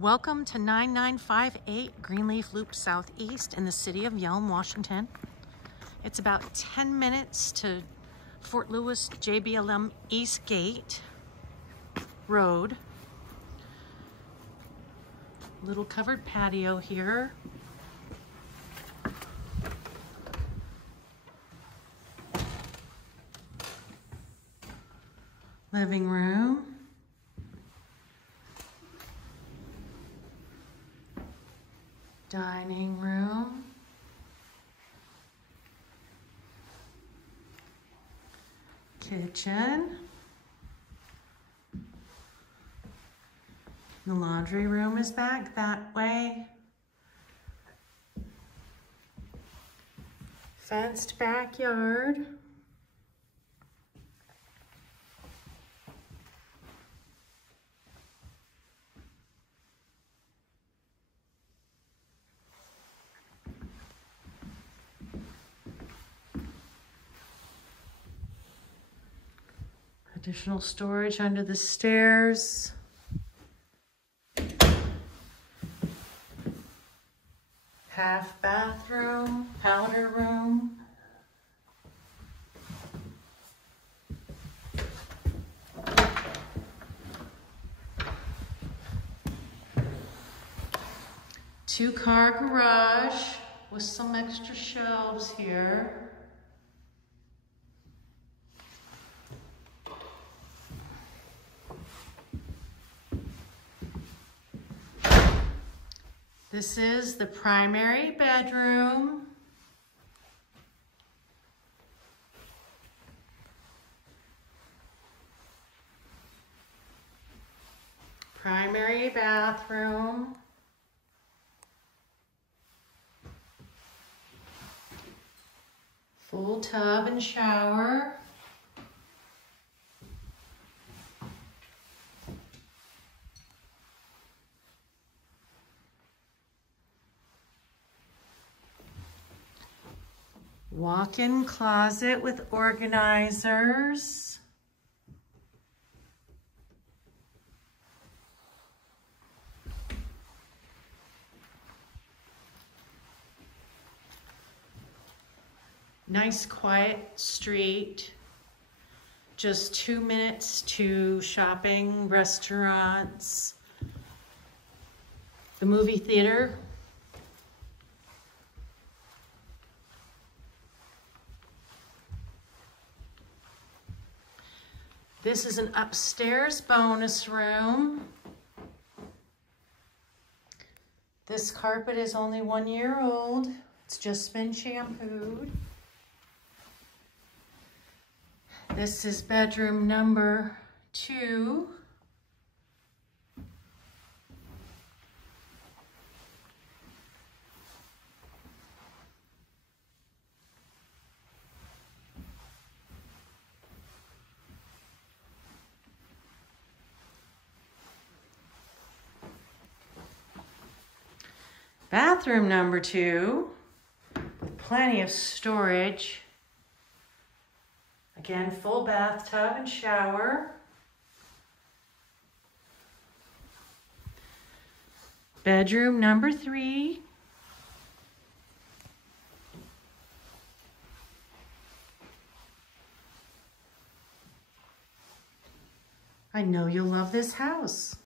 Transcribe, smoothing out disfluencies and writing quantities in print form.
Welcome to 9958 Greenleaf Loop Southeast in the city of Yelm, Washington. It's about 10 minutes to Fort Lewis JBLM East Gate Road. Little covered patio here. Living room. Dining room. Kitchen. The laundry room is back that way. Fenced backyard. Additional storage under the stairs. Half bathroom, powder room. Two-car garage with some extra shelves here. This is the primary bedroom. Primary bathroom. Full tub and shower. Walk-in closet with organizers. Nice quiet street. Just 2 minutes to shopping, restaurants, the movie theater. This is an upstairs bonus room. This carpet is only 1 year old. It's just been shampooed. This is bedroom number 2. Bathroom number 2, with plenty of storage. Again, full bathtub and shower. Bedroom number 3. I know you'll love this house.